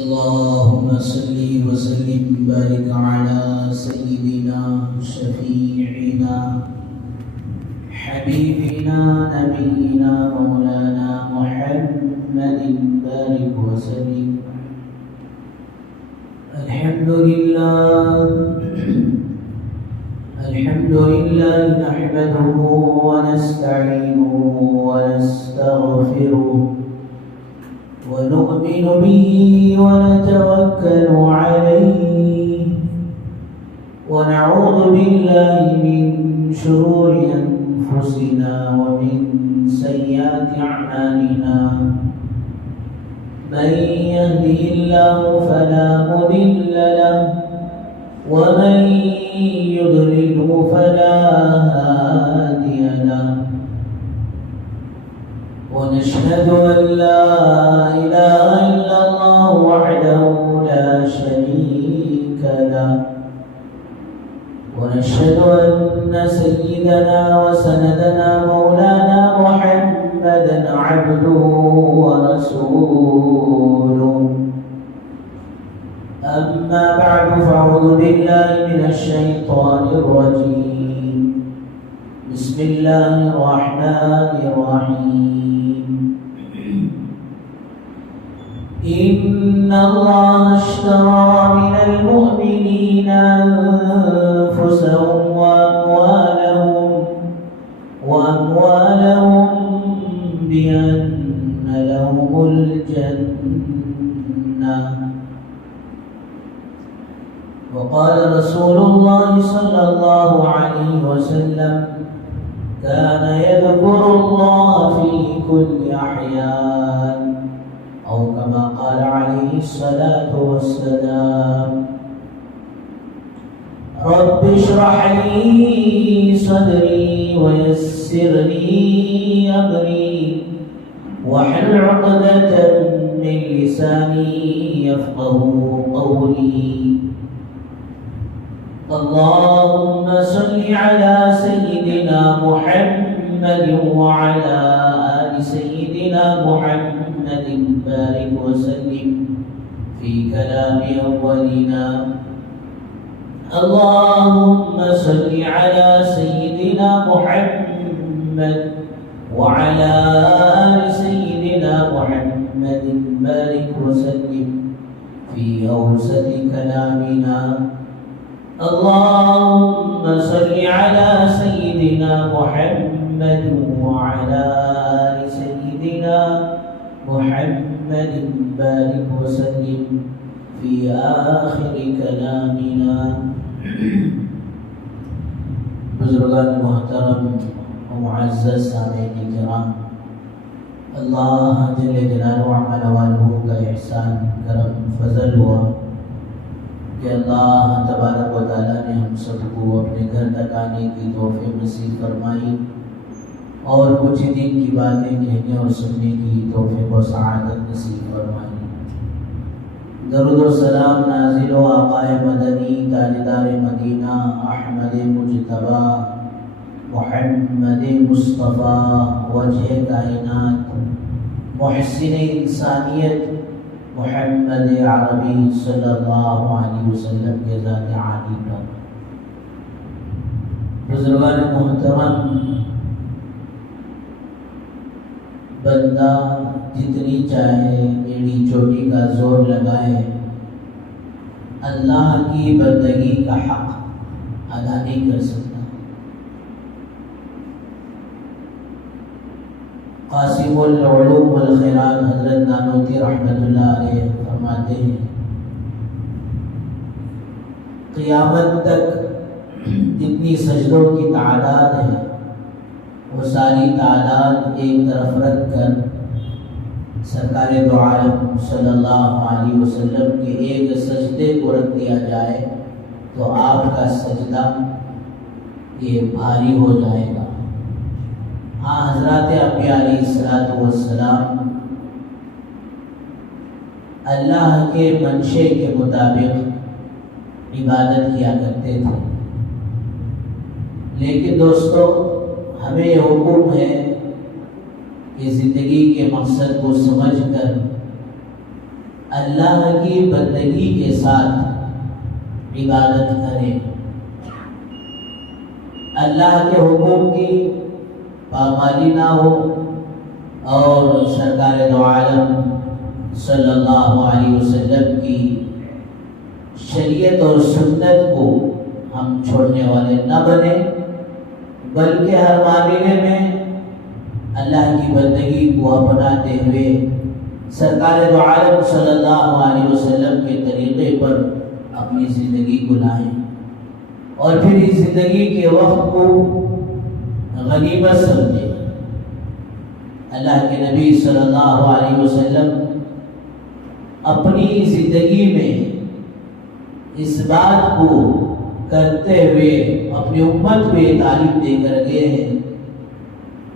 اللهم صل وسلم بارك على سيدنا شفيعنا حبيبنا نبينا مولانا محمد بارك وسلم. الحمد لله نحمده ونستعينه ونستغفره ونؤمن به ونتوكل عليه ونعوذ بالله من شرور أنفسنا ومن سيئات أعمالنا. من يهده الله فلا مضل له ومن يضلله فلا هادي له. ونشهد أن لا إله إلا الله وحده لا شريك له. ونشهد أن سيدنا وسندنا مولانا محمدا عبده ورسوله. أما بعد فأعوذ بالله من الشيطان الرجيم. بسم الله الرحمن الرحيم. إن الله اشترى من المؤمنين أنفسهم وأموالهم بأن لهم الجنة. وقال رسول الله صلى الله عليه وسلم: كان يذكر الله في كل أحيان، أو كما قال عليه الصلاة والسلام: رب اشرح لي صدري ويسر لي أمري واحلل عقدة من لساني يفقهوا قولي. اللهم صل على سيدنا محمد وعلى آل سيدنا محمد بارك وسلم في كلام أولنا. اللهم صل على سيدنا محمد وعلى آل سيدنا محمد بارك وسلم في أوسط كلامنا. اللهم صل على سيدنا محمد وعلى آل سيدنا محمد بارك وسلم في آخر كلامنا. بزرگان محترم و معزز سامعین کرام، اللہ جل جلالہ وعلا والہ کا احسان کرم فضل ہوا کہ اللہ تبارک و تعالیٰ نے ہم سب کو اپنے گھر تک آنے کی توفیق نصیب فرمائی اور کچھ دن کی باتیں کہنے اور سننے کی توفیق و سعادت نصیب فرمائی. درود و سلام نازل و آقا مدنی تاجدار مدینہ احمد مجتبی محمد مصطفیٰ وجہ کائنات محسن انسانیت محمد عربی صلی اللہ علیہ وسلم کے ذات عالی پر. بزرگان محترم، بندہ جتنی چاہے ایڑی چوٹی کا زور لگائے، اللہ کی بندگی کا حق ادا نہیں کر سکتا. قاسم العلوم والخیرات حضرت نانوتی رحمۃ اللہ علیہ فرماتے ہیں: قیامت تک جتنی سجدوں کی تعداد ہے وہ ساری تعداد ایک طرف رکھ کر سرکار دو عالم صلی اللہ علیہ وسلم کے ایک سجدے کو رکھ دیا جائے تو آپ کا سجدہ یہ بھاری ہو جائے گا. ہاں، حضرات انبیاء علیہ السلام اللہ کے منشے کے مطابق عبادت کیا کرتے تھے، لیکن دوستو ہمیں یہ حکم ہے کہ زندگی کے مقصد کو سمجھ کر اللہ کی بندگی کے ساتھ عبادت کریں، اللہ کے حکم کی پامالی نہ ہو، اور سرکار دو عالم صلی اللہ علیہ وسلم کی شریعت اور سنت کو ہم چھوڑنے والے نہ بنے، بلکہ ہر معاملے میں اللہ کی بندگی کو اپناتے ہوئے سرکار دو عالم صلی اللہ علیہ وسلم کے طریقے پر اپنی زندگی کو لائیں، اور پھر اس زندگی کے وقت کو غنیمت سمجھیں۔ اللہ کے نبی صلی اللہ علیہ وسلم اپنی زندگی میں اس بات کو کرتے ہوئے اپنی امت کو یہ تعلیم دے کر گئے ہیں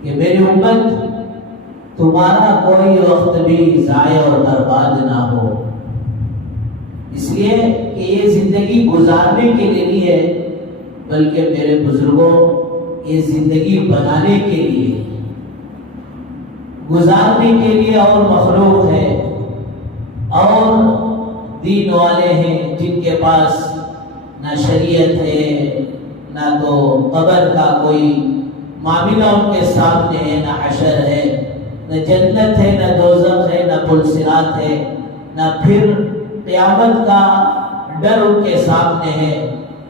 کہ میری امت تمہارا کوئی وقت بھی ضائع اور برباد نہ ہو، اس لیے کہ یہ زندگی گزارنے کے لیے نہیں ہے، بلکہ میرے بزرگوں یہ زندگی بنانے کے لیے، گزارنے کے لیے اور مخلوق ہے اور دین والے ہیں جن کے پاس نہ شریعت ہے، نہ تو قبر کا کوئی معاملہ ان کے سامنے ہے، نہ حشر ہے، نہ جنت ہے، نہ دوزخ ہے، نہ پل صراط ہے، نہ پھر قیامت کا ڈر ان کے سامنے ہے،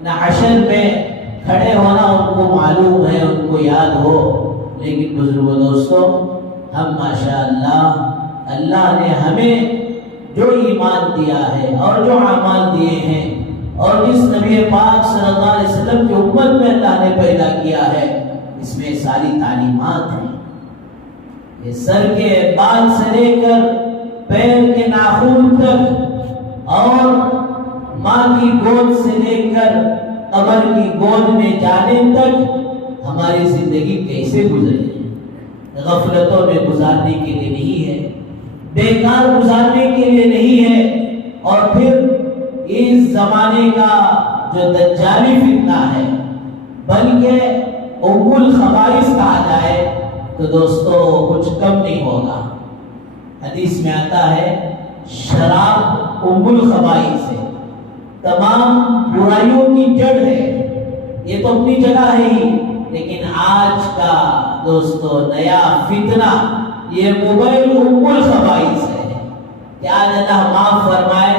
نہ حشر میں کھڑے ہونا ان کو معلوم ہے، ان کو یاد ہو۔ لیکن بزرگوں دوستوں، ہم ماشاءاللہ اللہ نے ہمیں جو ایمان دیا ہے اور جو اعمال دیے ہیں اور جس نبی پاک صلی اللہ علیہ وسلم کی امت میں اللہ نے پیدا کیا ہے، اس میں ساری تعلیمات ہیں۔ یہ سر کے بال سے لے کر پیر کے ناخن تک، اور ماں کی گود سے لے کر قبر کی گود میں جانے تک ہماری زندگی کیسے گزرے، غفلتوں میں گزارنے کے لیے نہیں ہے، بیکار گزارنے کے لیے نہیں ہے، اور پھر اس زمانے کا جو دجالی فتنہ ہے، بلکہ ام الخبائث کہا جائے تو دوستو کچھ کم نہیں ہوگا۔ حدیث میں آتا ہے شراب ام الخبائث ہے، تمام برائیوں کی جڑ ہے، یہ تو اپنی جگہ ہے ہی، لیکن آج کا دوستو نیا فتنہ یہ موبائل ام الخبائث ہے۔ کیا اللہ معاف فرمائے،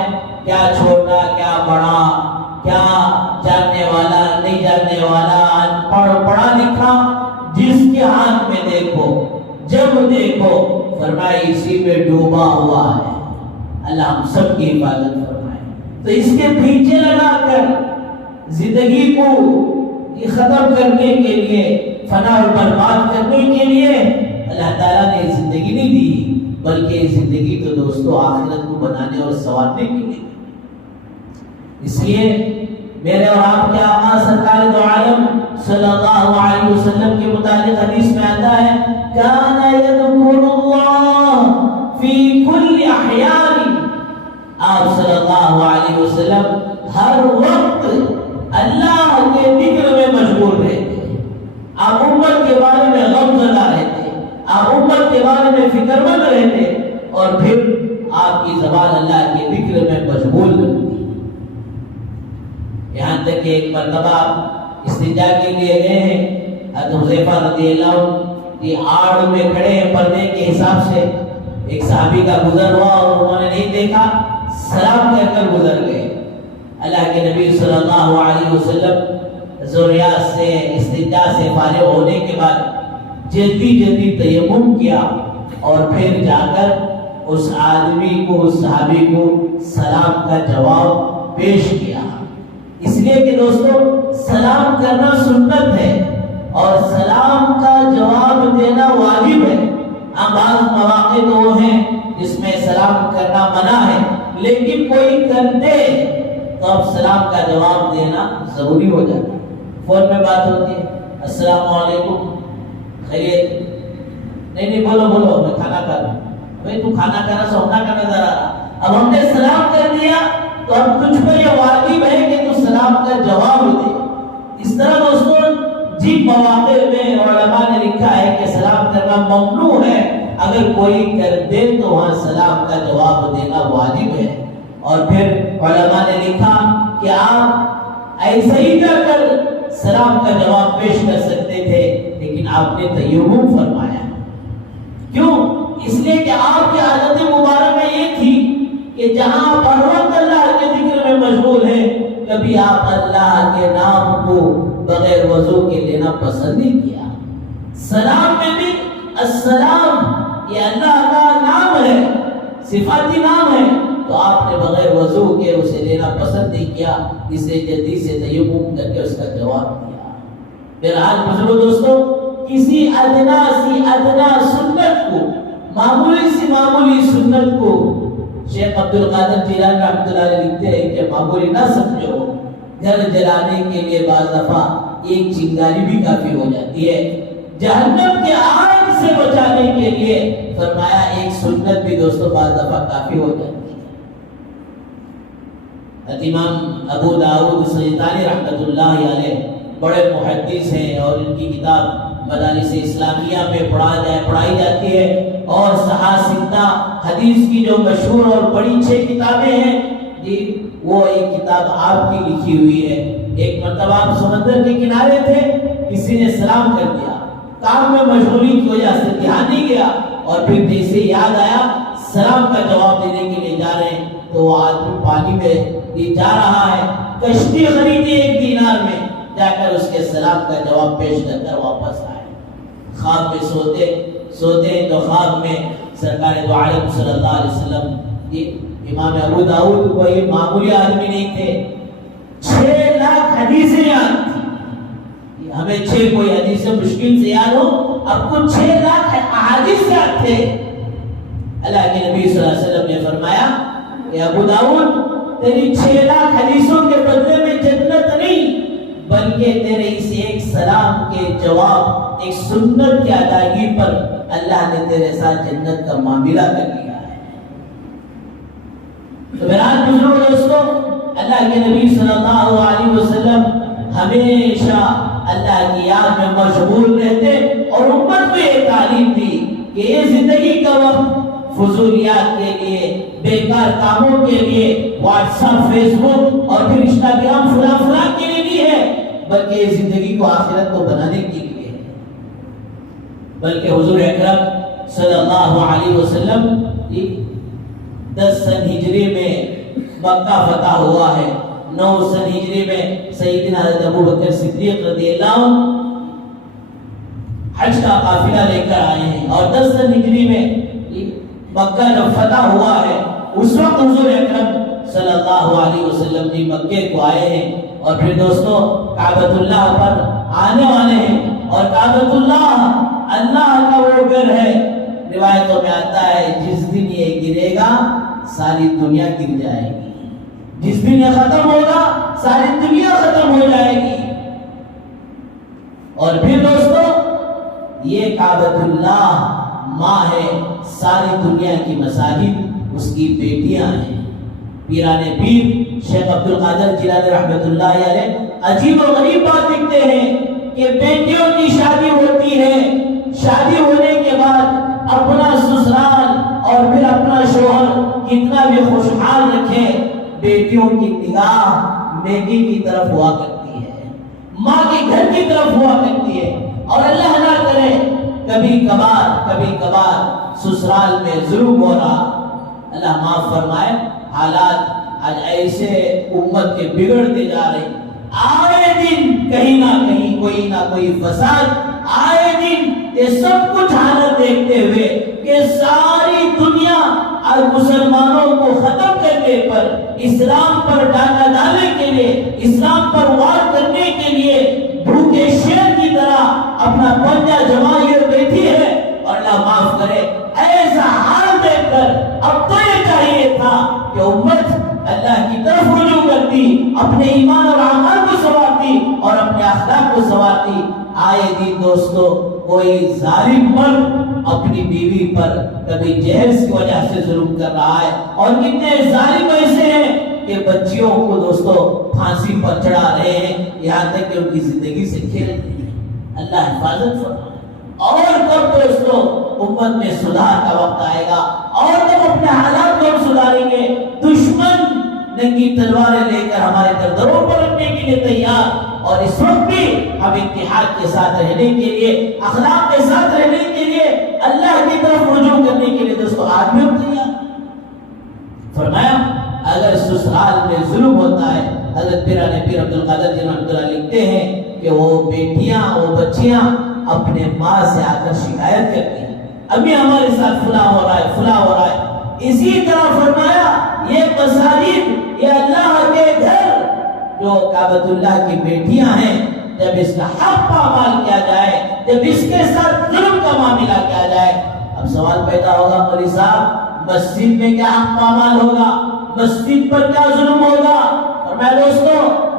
کیا چھوٹا کیا بڑا، کیا جاننے والا نہیں جاننے والا، ان پڑھ پڑھا لکھا، جس کے ہاتھ میں دیکھو جب دیکھو فرمائے اسی میں ڈوبا ہوا ہے۔ اللہ ہم سب کی حفاظت فرمائے۔ تو اس کے پیچھے لگا کر زندگی کو ختم کرنے کے لیے، فنا اور برباد کرنے کے لیے اللہ تعالیٰ نے زندگی نہیں دی، بلکہ زندگی تو دوستو آخرت کو بنانے اور سنوارنے کے لیے۔ اس لیے میرے اور آپ کے آقا سرکار دو عالم صلی اللہ علیہ وسلم کے متعلق حدیث میں آتا ہے کان یذکر اللہ فی کل احیان، آپ صلی اللہ علیہ وسلم ہر وقت اللہ کے ذکر میں مشغول رہتے، آپ امت کے بارے میں غم زدہ رہتے، آپ امت کے بارے میں فکر مند رہتے، اور پھر آپ کی زبان اللہ کے ذکر میں مشغول رہتی۔ یہاں تک کہ ایک مرتبہ استنجا کے لیے گئے ہیں، حضرت حذیفہ رضی اللہ عنہ کی آڑ میں کھڑے ہیں پردے کے حساب سے، ایک صحابی کا گزر ہوا اور انہوں نے نہیں دیکھا، سلام کہہ کر گزر گئے۔ اللہ کے نبی صلی اللہ علیہ وسلم ضروریات سے استنجا سے فارغ ہونے کے بعد جلدی تیمم کیا، اور پھر جا کر اس آدمی کو، اس صحابی کو سلام کا جواب پیش کیا۔ اس لیے کہ دوستو سلام کرنا سنت ہے اور سلام کا جواب دینا واجب ہے۔ بعض مواقع تو وہ ہیں جس میں سلام کرنا منع ہے، لیکن کوئی کر دے تو اب سلام کا جواب دینا ضروری ہو جاتا ہے۔ فون میں بات ہوتی ہے، السلام علیکم، خیریت؟ نہیں بولو میں کھانا کھا رہا ہوں۔ بھائی تو کھانا کھانا سونا کا نظر آ رہا، اب ہم نے سلام کر دیا تو اب تجھ پر یہ واجب ہے کہ تو سلام کا جواب دے۔ اس طرح دوستوں جن مواقع میں علماء نے لکھا ہے کہ سلام کرنا ممنوع ہے، اگر کوئی کر دے تو وہاں سلام کا جواب دینا واجب ہے۔ اور پھر علماء نے لکھا کہ آپ ایسے ہی جا کر سلام کا جواب پیش کر سکتے تھے، لیکن آپ نے تیمم فرمایا۔ کیوں؟ اس لیے کہ آپ کی عادت مبارکہ یہ تھی کہ جہاں آپ ہر وقت اللہ کے ذکر میں مشغول ہیں، کبھی آپ اللہ کے نام کو بغیر وضو کے لینا پسند نہیں کیا۔ سلام میں بھی السلام یہ اللہ کا نام ہے، صفاتی نام ہے، تو آپ نے بغیر وضو کے اسے لینا پسند نہیں کیا، اسے جلدی سے تیمم کر کے اس کا جواب دیا۔ بہرحال بزرگوں دوستوں، کسی ادنا سنت کو، معمولی سنت کو شیخ عبد القادر جیلانی رحمۃ اللہ علیہ لکھتے ہیں کہ معمولی نہ سمجھو، گھر جلانے کے لیے بعض دفعہ ایک چنگاری بھی کافی ہو جاتی ہے، جہنم کے آگ سے بچانے کے لیے فرمایا ایک سنت بھی دوستوں بعض دفعہ کافی ہو جاتی ہے۔ امام ابو داؤد سجستانی رحمۃ اللہ علیہ بڑے محدث ہیں، اور ان کی کتاب مدارس اسلامیہ میں پڑھائی جاتی ہے، اور صحاح حدیث کی جو مشہور اور بڑی 6 کتابیں ہیں جی، وہ ایک کتاب آپ کی لکھی ہوئی ہے۔ ایک مرتبہ آپ سمندر کے کنارے تھے، کسی نے سلام کر دیا، کام میں مشغولی کی وجہ سے دھیان نہیں گیا، اور پھر جیسے یاد آیا سلام کا جواب دینے کے لیے جا رہے ہیں، تو وہ آدمی پانی میں جا رہا ہے، کشتی خریدی 1 دینار میں، جا کر اس کے سلام کا جواب پیش کر کر واپس آئے۔ خواب میں سوتے ہیں تو خواب میں سرکار دو عالم صلی اللہ علیہ وسلم، امام ابو داؤد کوئی معمولی آدمی نہیں تھے، 6 لاکھ حدیثیں یاد تھی، ہمیں 6 کوئی حدیثیں مشکل سے یاد ہو، اب کو 6 لاکھ احادیث یاد تھے۔ اللہ کے نبی صلی اللہ علیہ وسلم نے فرمایا کہ ابو داؤد تیری 6 لاکھ حدیثوں کے بدلے میں جنت نہیں، بلکہ تیرے اس ایک سلام کے جواب، ایک سنت کی ادائیگی پر اللہ نے تیرے ساتھ جنت کا معاملہ کر لیا ہے۔ تو بہرحال بزرگوں دوستوں، اللہ کے نبی صلی اللہ علیہ وسلم ہمیشہ اللہ کی یاد میں مشغول رہتے، اور امت کو یہ تعلیم دی کہ یہ زندگی کا وقت فضولیات کے لیے، بیکار کاموں کے لیے، واٹس ایپ، فیس بک اور پھر انسٹاگرام فلاں کے لیے نہیں ہے، بلکہ یہ زندگی کو آخرت کو بنانے کے لیے ہے۔ بلکہ حضور اکرم صلی اللہ علیہ وسلم 10 سن ہجری میں مکہ فتح ہوا ہے، 9 سن ہجری میں سیدنا حضرت ابو بکر صدیق رضی اللہ عنہ حج کا قافلہ لے کر آئے ہیں، اور 10 سن ہجری میں مکہ جب فتح ہوا ہے، اس وقت حضور اکرم صلی اللہ علیہ وسلم جی مکے کو آئے ہیں، اور پھر دوستوں کعبۃ اللہ پر آنے والے ہیں، اور کعبۃ اللہ اللہ کا وہ گھر ہے، روایتوں میں آتا ہے جس دن یہ گرے گا ساری دنیا گر جائے گی، جس دن یہ ختم ہوگا ساری دنیا ختم ہو جائے گی۔ اور پھر دوستوں یہ کعبۃ اللہ ماں ہے، ساری دنیا کی مساجد اس کی بیٹیاں ہیں۔ پیران پیر شیخ عبد القادر جیلانی رحمۃ اللہ علیہ عجیب و غریب بات لکھتے ہیں کہ بیٹیوں کی شادی ہوتی ہے، شادی ہونے کے بعد اپنا سسرال اور پھر اپنا شوہر کتنا بھی خوشحال رکھے، بیٹیوں کی نگاہ میگی کی طرف ہوا کرتی ہے، ماں کے گھر کی طرف ہوا کرتی ہے، اور اللہ نہ کرے کبھی کبھار سسرال میں ظلم ہو رہا، اللہ معاف فرمائے، حالات آج ایسے امت کے بگڑتے جا رہے، آئے دن کہیں نہ کہیں کوئی نہ کوئی فساد، آئے دن یہ سب کچھ حالت دیکھتے ہوئے کہ ساری دنیا اور مسلمانوں کو ختم کرنے پر، اسلام پر ڈاکہ ڈالنے کے لیے، اسلام پر وار کرنے کے لیے بھوکے شیر کی طرح اپنا پنجہ جمائے بیٹھی ہے، اور اللہ معاف کرے ایسا حال دیکھ کر اب تو یہ چاہیے تھا کہ امت اللہ کی طرف رجوع کرتی، اپنے ایمان اور اعمال کو سنوارتی اور اپنے اخلاق کو سنوارتی۔ آئے دن دوستو کوئی ظالم مرد اپنی بیوی پر کبھی جہیز کی وجہ سے ظلم کر رہا ہے، اور کتنے ظالم ایسے ہیں کہ بچیوں کو دوستو پھانسی پر چڑھا رہے ہیں، یہاں تک کہ ان کی زندگی سے کھیل رہے ہیں۔ اللہ حفاظت فرمائے۔ اور کب دوستو امت میں صلح کا وقت آئے گا، اور کب اپنے حالات کو ہم سدھاریں گے؟ دشمن ننگی تلواریں لے کر ہمارے دردوں پر رکھنے کے لیے تیار، اور اس وقت بھی ہم اتحاد کے ساتھ رہنے کے لیے، اخلاق کے ساتھ رہنے کے لیے، اللہ کی طرف رجوع کرنے کے لیے دوستو آج بھی ہم تیار۔ فرمایا اگر سسرال میں ظلم ہوتا ہے، حضرت پیران پیر عبد القادر جی رحمۃ اللہ لکھتے ہیں کہ وہ بیٹیاں، وہ بچیاں اپنے ماں سے آ کر شکایت کرتی ہیں، ابھی ہمارے ساتھ فلاں ہو رہا ہے، فلاں ہو رہا ہے۔ اسی طرح فرمایا یہ مساجد، یہ اللہ کے گھر جو کعبۃ اللہ کی بیٹیاں ہیں، جب اس کا حق پامال کیا جائے، جب اس کے ساتھ ظلم کا معاملہ کیا جائے، اب سوال پیدا ہوگا مولوی صاحب مسجد میں کیا حق پامال ہوگا، مسجد پر کیا ظلم ہوگا؟ اور میں دوستو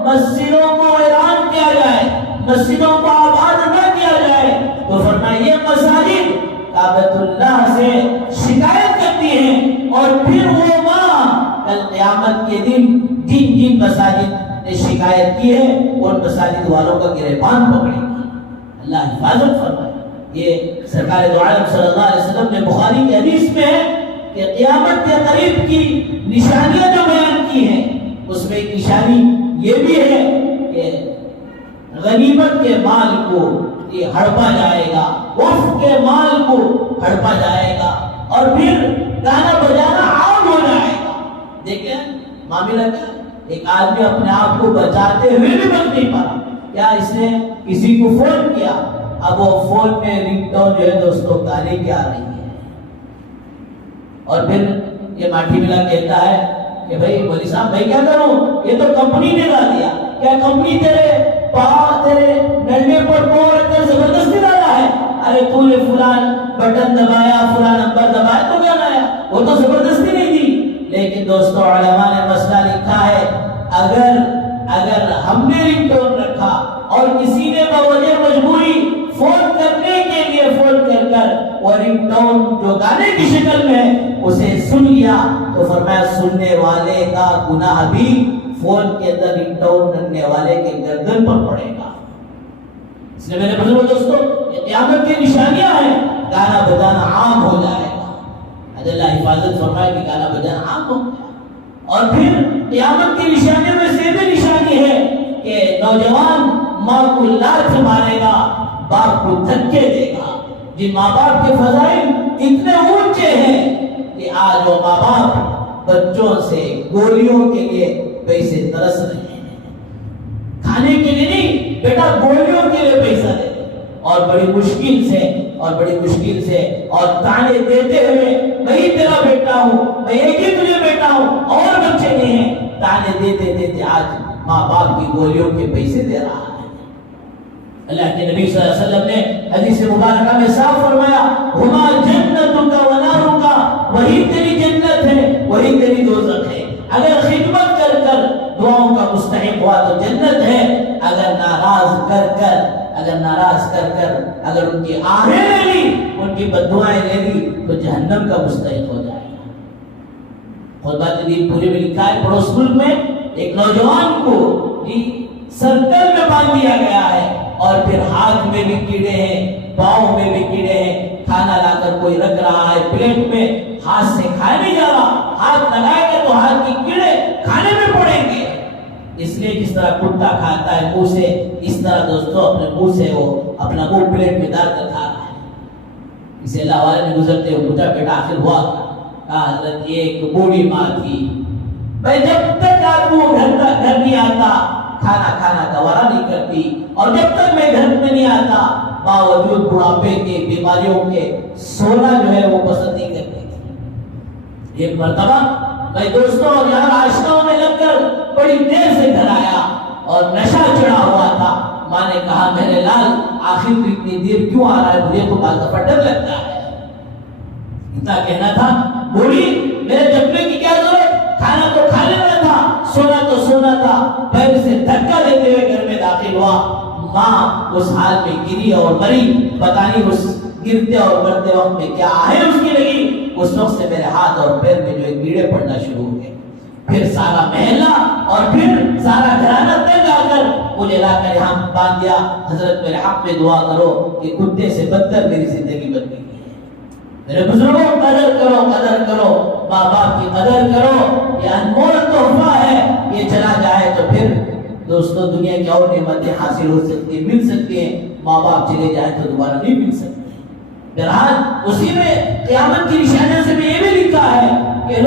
مسجدوں کو ویران کیا جائے، مسجدوں کو آباد نہ کیا جائے تو فرمایا یہ مساجد کعبۃ اللہ سے شکایت کرتی ہیں، اور پھر وہ ماں کل قیامت کے دن جن جن مساجد نے شکایت کی ہے ان مساجد والوں کا گریبان پکڑے گی، اللہ حفاظت فرمائے۔ یہ سرکار دو عالم صلی اللہ علیہ وسلم نے بخاری کی حدیث میں ہے کہ قیامت کے قریب کی نشانیاں جو بیان کی ہیں اس میں ایک نشانی یہ بھی ہے کہ غنیمت کے مال کو یہ ہڑپا جائے گا، وقف کے مال کو ہڑپا جائے گا، اور پھر گانا بجانا عام ہو جائے گا۔ دیکھیں معاملہ کیا، ایک آدمی اپنے آپ کو بچاتے ہوئے بھی بچ نہیں پا، کیا اس نے کسی کو فون کیا، اب وہ فون میں رنگ ٹون جو ہے دوستوں گانے کی آ رہی ہے، اور پھر یہ ماٹھی ملا کہتا ہے کہ بھائی مولوی صاحب میں کیا کروں، یہ تو کمپنی نے ڈال دیا، کیا کمپنی تیرے نلے پر پاؤں رکھ کر زبردستی ڈالا ہے؟ ارے تو نے فلان بٹن دبایا، فلان نمبر دبایا تو گانا آیا، وہ تو زبردستی نہیں دی۔ لیکن دوستو علماء نے مسئلہ لکھا ہے، اگر ہم نے رنگ ٹون رکھا اور کسی نے بوجہ مجبوری فون کرنے کے لیے فون کر وہ رنگ ٹون جو گانے کی شکل میں اسے سن لیا تو فرمایا سننے والے کا گناہ بھی فون کے اندر رنگ ٹون رکھنے والے کے گردن پر پڑے گا۔ اس لیے میرے بزرگوں دوستو یہ قیامت کی نشانیاں ہیں، گانا بجانا عام ہو جائے گا، اللہ حفاظت فرمائے کہ گانا بجانا عام ہو جائے گا۔ اور پھر قیامت کی نشانیوں میں سے بھی نشانی ہے کہ نوجوان ماں کو لات مارے گا، باپ کو دھکے دے گا۔ جن ماں باپ کے فضائل اتنے اونچے ہیں کہ آج وہ ماں باپ بچوں سے گولیوں کے لیے پیسے ترس رہے ہیں، کھانے کے لیے نہیں بیٹا گولیوں کے لیے پیسہ دے، اور بڑی مشکل سے اور تانے دیتے ہوئے میں ہی تیرا بیٹا ہوں، میں ایک ہی تجھے بیٹا ہوں اور بچے نہیں ہیں، تانے دیتے آج ماں باپ کی گولیوں کے پیسے دے رہا ہے۔ اللہ کے نبی صلی اللہ علیہ وسلم نے حدیث مبارکہ میں صاف فرمایا ہما جنتک و نارک، وہی تیری جنت ہے وہی تیری دوزخ ہے۔ اگر خدمت کر دعاؤں کا مستحق ہوا تو جنت ہے، اگر ناراض کر اگر ان کی آہیں لے لی، ان کی بددعائیں لے لی تو جہنم کا مستحق ہو جائے گا۔ خطبہ دین پورے میں لکھا ہے پڑوس ملک میں ایک نوجوان کو سرکل میں باندھ دیا گیا ہے، اور پھر ہاتھ میں بھی کیڑے ہیں، پاؤں میں بھی کیڑے ہیں، کھانا لا کر کوئی رکھ رہا ہے پلیٹ میں، ہاتھ سے کھایا نہیں جا رہا، ہاتھ لگائے گا تو ہاتھ کی کیڑے کھانے میں پڑیں گے۔ اس لیے جس طرح کتا کھاتا ہے منہ سے، اس طرح دوستوں اپنے منہ سے وہ اپنا منہ پلیٹ میں ڈال کر کھا رہا ہے۔ اسے اللہ والے نے گزرتے ہوئے پوچھا بیٹا آخر ہوا کہا حضرت ایک بوڑھی ماں تھی، میں جب تک آپ کو گھر نہیں آتا کھانا گوارا نہیں کرتی، اور جب تک میں گھر میں نہیں آتا باوجود بڑھاپے کے بیماریوں کے سونا جو ہے وہ پسند نہیں کرتی تھی۔ ایک مرتبہ میں دوستوں اور یہاں آشناؤں میں لگ کر بڑی دیر سے گھر آیا اور نشہ چڑھا ہوا تھا۔ ماں نے کہا میرے لال آخر اتنی دیر کیوں آ رہا ہے، مجھے تو بعض دفعہ ڈر لگتا ہے۔ اتنا کہنا تھا بوڑھی میرے جبنے کی کیا ضرورت، کھانا تو کھا لینا تھا، سونا تو سونا تھا۔ پیر سے دھکا دیتے ہوئے گھر میں داخل ہوا، ماں اس حال میں گری اور مری، پتہ نہیں اس گرتے اور مرتے وقت میں کیا آہیں اس کی لگی۔ اس وقت سے میرے ہاتھ اور پیر میں جو ہے کیڑے پڑنا شروع ہو گئے۔ پھر سارا محلہ اور پھر سارا گھرانہ تنگ آ کر مجھے لا کر یہاں باندھ دیا، حضرت میرے حق میں دعا کرو کہ کتے سے بدتر میری زندگی بن گئی ہے۔ میرے بزرگوں قدر کرو، ماں باپ کی قدر کرو، یہ انمول تحفہ ہے دوستوں دنیا کی اور نعمتیں حاصل ہو سکتی ہیں، مل سکتی ہیں، ماں باپ چلے جائیں تو دوبارہ نہیں مل سکتے۔ بہرحال اسی میں قیامت کی نشانیوں سے بھی یہ بھی لکھا ہے کہ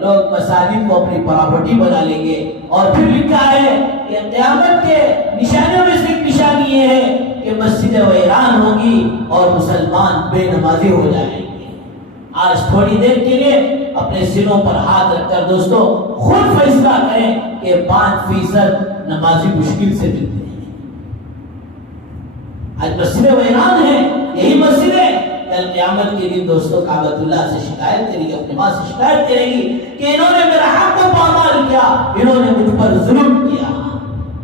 لوگ مساجد کو اپنی پراپرٹی بنا لیں گے، اور پھر لکھا ہے کہ قیامت کے نشانیوں میں سے ایک نشانی یہ ہے کہ مسجدیں ویران ہوگی اور مسلمان بے نمازی ہو جائیں گے۔ آج تھوڑی دیر کے لیے اپنے سینوں پر ہاتھ رکھ کر دوستوں خود فیصلہ کریں کہ 5% نمازی مشکل سے ملتے ہیں۔ آج مسجدیں ویران ہیں، یہی مسجدیں کل قیامت کے دن دوستوں کعبۃ اللہ سے شکایت کرے گی، اپنے ماں سے شکایت کرے گی کہ انہوں نے میرا حق کو پامال کیا، انہوں نے مجھ پر ظلم کیا۔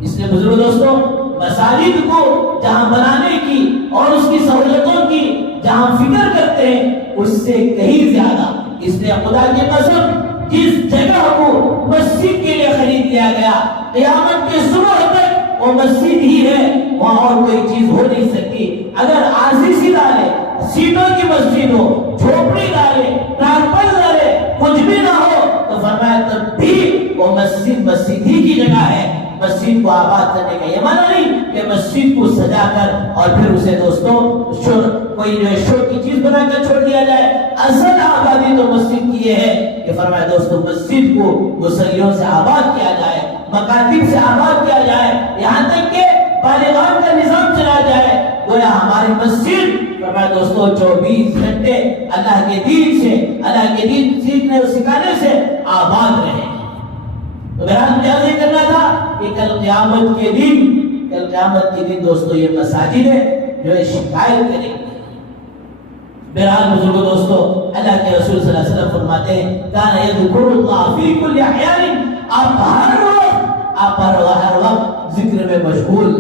اس لیے بزرگ دوستوں مساجد کو جہاں بنانے کی اور اس کی سہولتوں کی جہاں فکر کرتے ہیں اس سے کہیں زیادہ، اس لیے خدا کی قسم جس جگہ کو مسجد کے لیے خرید لیا گیا قیامت کے صبح تک وہ مسجد ہی ہے، وہاں اور کوئی چیز ہو نہیں سکتی۔ اگر عزیزی ڈالے، سیٹوں کی مسجد ہو، جھوپڑی ڈالے، ٹرپل ڈالے، کچھ بھی نہ ہو تو فرمایا تب بھی وہ مسجد ہی کی جگہ ہے۔ مسجد کو آباد کرنے کا یہ معنی نہیں کہ مسجد کو سجا کر اور پھر اسے دوستوں کوئی جو ہے شو کی چیز بنا کر چھوڑ دیا جائے۔ اصل آبادی تو مسجد کی یہ ہے کہ فرمایا دوستوں مسجد کو مصلیوں سے آباد کیا جائے، مکاتب سے آباد کیا جائے، یہاں تک کہ بالغان کا نظام چلا جائے۔ گویا ہماری مسجد فرمایا دوستوں 24 گھنٹے اللہ کے دین سے، اللہ کے دین سیکھنے اور سکھانے سے آباد رہے۔ تو بہرحال مجھے یہ کرنا تھا کہ کل قیامت کے دن دوستوں یہ مساجدیں جو ہے شکایت کریں گے۔ بہرحال بزرگوں دوستوں اللہ کے رسول صلی اللہ علیہ وسلم فرماتے ہیں کان یذکر اللہ فی کل احیان، آپ ہر وقت ذکر میں مشغول،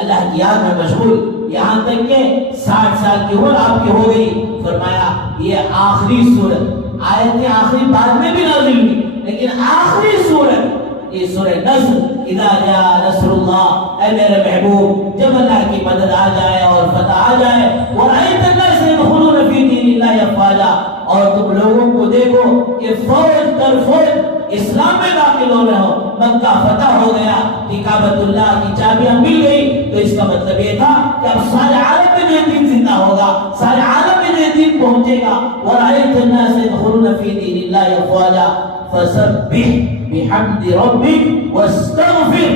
اللہ کی یاد میں مشغول، یہاں تک کہ 60 سال کی عمر آپ کی ہو گئی۔ فرمایا یہ آخری سورت، آیتیں آخری بعد میں بھی نازل ہوئی لیکن آخری سورت یہ سورہ نصر، اذا جاء نصر اللہ، اے میرے محبوب جب اللہ کی مدد آ جائے اور فتح آ جائے، وَرَأَيْتَ النَّاسَ يَدْخُلُونَ فِي دِينِ اللَّهِ أَفْوَاجًا، اور تم لوگوں کو دیکھو کہ فوج در فوج اسلام میں داخل ہو رہے ہو، مکہ فتح ہو گیا، کعبۃ اللہ کی چابیاں مل گئی، تو اس کا مطلب یہ تھا کہ اب سارے عالم میں یہ دین زندہ ہوگا، سارے عالم میں یہ دین پہنچے گا۔ وَرَأَيْتَ النَّاسَ يَدْخُلُونَ فِي دِينِ اللَّهِ أَفْوَاجًا فَسَبِّحْ بحمد ربک واستغفر،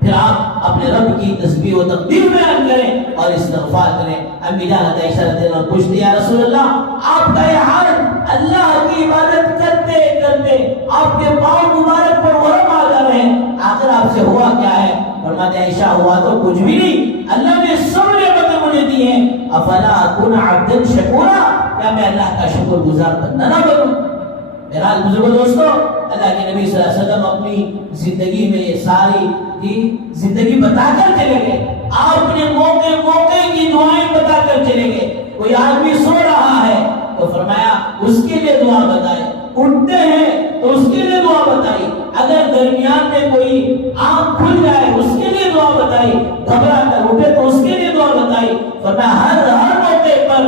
پھر آپ اپنے رب کی تسبیح و تقدیر بیان کریں اور استغفار کریں۔ امی جان عائشہ رضی اللہ عنہا پوچھتی یا رسول اللہ آپ کا یہ حال اللہ کی عبادت کرتے کرتے آپ کے پاؤں مبارک پر ورم آ جا رہے ہیں، آخر آپ سے ہوا کیا ہے؟ فرماتے عائشہ ہوا تو کچھ بھی نہیں، اللہ نے سب نعمتیں مجھے دی ہیں، افلا اکون عبدا شکورا، کیا میں اللہ کا شکر گزار بندہ نہ بنوں؟ بہرحال بزرگوں دوستوں اللہ کے نبی صلی اللہ علیہ وسلم اپنی زندگی میں یہ ساری زندگی بتا کر چلے گئے، آپ نے موقع کی دعائیں بتا کر چلے گئے۔ کوئی آدمی سو رہا ہے تو فرمایا اس کے لیے دعا بتائے، اٹھتے ہیں تو اس کے لیے دعا بتائی، اگر درمیان میں کوئی آنکھ کھل جائے اس کے لیے دعا بتائی، گھبرا کر اٹھے تو اس کے لیے دعا بتائی۔ فرمایا ہر موقع پر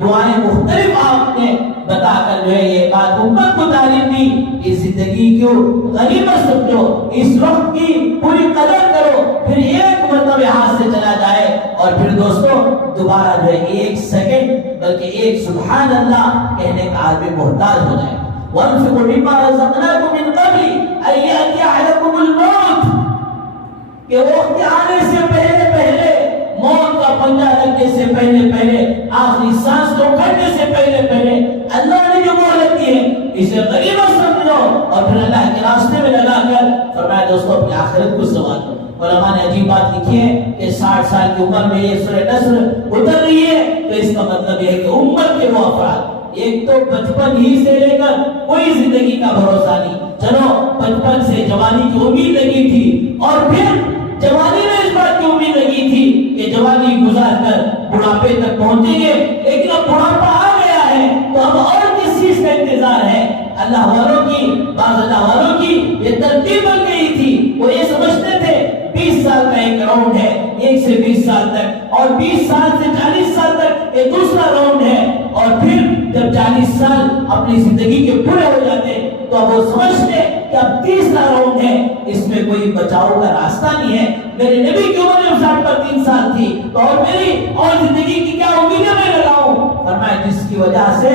دعائیں مختلف آپ نے بتا کر جو ہے یہ بات امت کو تعلیم دی کہ زندگی کو غنیمت سمجھو، اس وقت کی پوری قدر کرو، پھر ایک مرتبہ ہاتھ سے چلا جائے اور پھر دوستوں دوبارہ جو ہے 1 سیکنڈ بلکہ 1 سبحان اللہ کہنے کا آدمی محتاج ہو جائے۔ وَانْفِقُوا مِمَّا رَزَقْنَاكُم مِّن قَبْلِ أَن يَأْتِيَ أَحَدَكُمُ الْمَوْتُ، کہ وقت آنے سے پہلے موت کا پنجہ لگنے سے پہلے آخری سانس کو کھڑنے سے پہلے اللہ نے جو مہلت دی ہے اسے غنیمت سمجھو اور پھر اللہ کے راستے میں لگا کر فرمایا دوستوں اپنی آخرت کو سنوار کرو۔ علماء نے عجیب بات لکھی ہے کہ 60 سال کی عمر میں یہ سورہ نصر اتر رہی ہے تو اس کا مطلب یہ ہے کہ امت کے وہ افراد، ایک تو بچپن ہی سے لے کر کوئی زندگی کا بھروسہ نہیں، چلو بچپن سے جوانی کی امید لگی تھی اور پھر جوانی میں اس بات کی امید لگی تھی کہ جوانی گزار کر بڑھاپے تک پہنچیں گے، لیکن اب بڑھاپا آ گیا ہے تو اب اور کس چیز کا انتظار ہے؟ اللہ والوں کی، بعض اللہ والوں کی یہ ترتیب بن گئی تھی، وہ یہ سمجھتے تھے 20 سال کا ایک راؤنڈ ہے، 1 سے 20 سال تک، اور 20 سال سے 40 سال تک یہ دوسرا راؤنڈ ہے، اور پھر جب 40 سال اپنی زندگی کے پورے ہو جاتے تو اب وہ سمجھتے کہ اب تیسرا راؤنڈ ہے، اس میں کوئی بچاؤ کا راستہ نہیں ہے، میرے نبی کی عمر جب 60 پر 3 سال تھی تو اور میری اور زندگی کی کیا امیدیں میں لگاؤں؟ فرمایا جس کی وجہ سے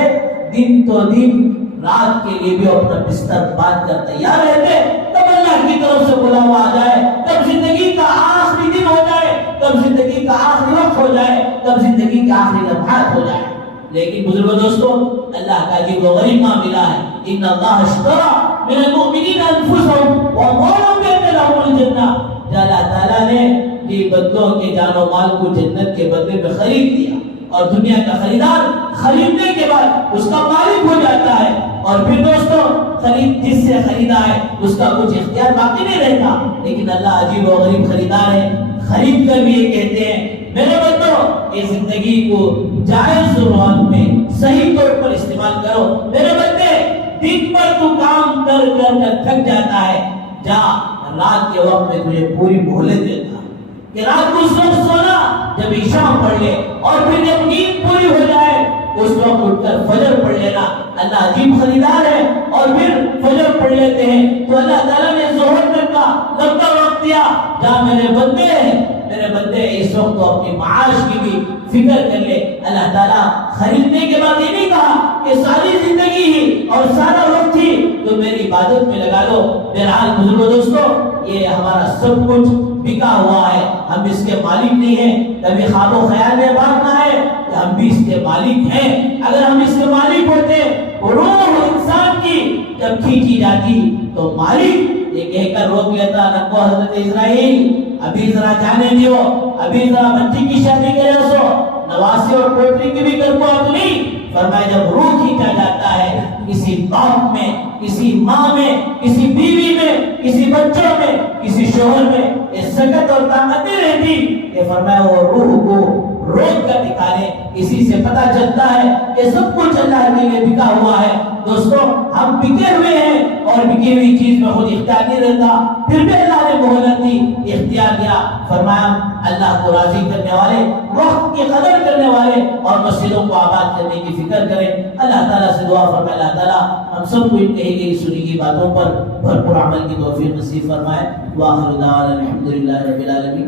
دن تو دن رات کے لیے بھی اپنا بستر باندھ کر تیار رہتے، تب اللہ کی طرف سے بلاوا آ جائے، تب زندگی کا آخری دن ہو جائے، تب زندگی کا آخری وقت ہو جائے، تب زندگی کے آخری لمحات ہو جائے۔ لیکن بزرگوں دوستو، اللہ کا عجیب و غریب معاملہ ہے، ان اللہ اشترى من المؤمنین انفسهم واموالهم بان لهم الجنہ، اللہ تعالیٰ نے یہ بندوں کے جان و مال کو جنت کے بدلے میں خرید لیا، اور دنیا کا خریدار خریدنے کے بعد اس کا مالک ہو جاتا ہے، اور پھر دوستو جس سے خریدا ہے اس کا کچھ اختیار باقی نہیں رہتا۔ لیکن اللہ عجیب و غریب خریدار ہے، خرید کر بھی یہ کہتے ہیں میرے بندو یہ زندگی کو جائز ضرورت میں صحیح طور پر استعمال کرو، میرے بندے دن پر تو کام کر کر کر تھک جاتا ہے، جا رات کے وقت میں تجھے پوری مہلت دیتا کہ رات کو سونا، جب عشاء پڑھ لے اور پھر جب نیند پوری ہو جائے اس وقت اٹھ کر فجر پڑھ لینا۔ اللہ عجیب خریدار ہے، اور پھر فجر پڑھ لیتے ہیں تو اللہ تعالیٰ نے ظہر تک کا لمبا وقت دیا، جہاں میرے بندے اس وقت تو اپنی معاش کی بھی فکر کر لے۔ اللہ تعالیٰ خریدنے کے بعد یہ نہیں کہا کہ ساری زندگی ہی اور سارا وقت ہی تو میری عبادت میں لگا لو۔ بہرحال بزرگوں دوستو، یہ ہمارا سب کچھ بکا ہوا ہے، ہم اس کے مالک نہیں ہیں، کبھی خواب و خیال میں بات نہ ہے کہ ہم بھی اس کے مالک ہیں۔ اگر ہم اس کے مالک ہوتے، روح انسان کی جب کھینچی جاتی تو مالک یہ کہہ کر روک لیتا، نکو حضرت اسرائیل ابھی ذرا جانے دیو، ابھی ذرا بچی کی شادی کرے سو، نواسی اور پوتری کی بھی کر کو آپ نہیں۔ فرمایا جب روح کھینچا جاتا ہے کسی باپ میں، کسی ماں میں، کسی بیوی میں، کسی بچوں میں، کسی شوہر میں، یہ سکت اور طاقت نہیں رہتی کہ فرمایا وہ روح کو روک کر نکالے۔ اسی سے پتہ چلتا ہے کہ سب کچھ اللہ کے لیے بکا ہوا ہے۔ دوستو ہم بکے ہوئے ہیں، اور بکی ہوئی چیز میں خود اختیار نہیں رہتا، پھر بھی اللہ نے مہلت دی، اختیار دیا۔ فرمایا اللہ کو راضی کرنے والے، وقت کی قدر کرنے والے اور مسجدوں کو آباد کرنے کی فکر کریں۔ اللہ تعالیٰ سے دعا فرمائے اللہ تعالیٰ ہم سب کو ان کہی گئی سنی کی باتوں پر بھرپور عمل کی توفیق نصیب فرمائے۔ وآخر دعوانا الحمدللہ رب العالمین۔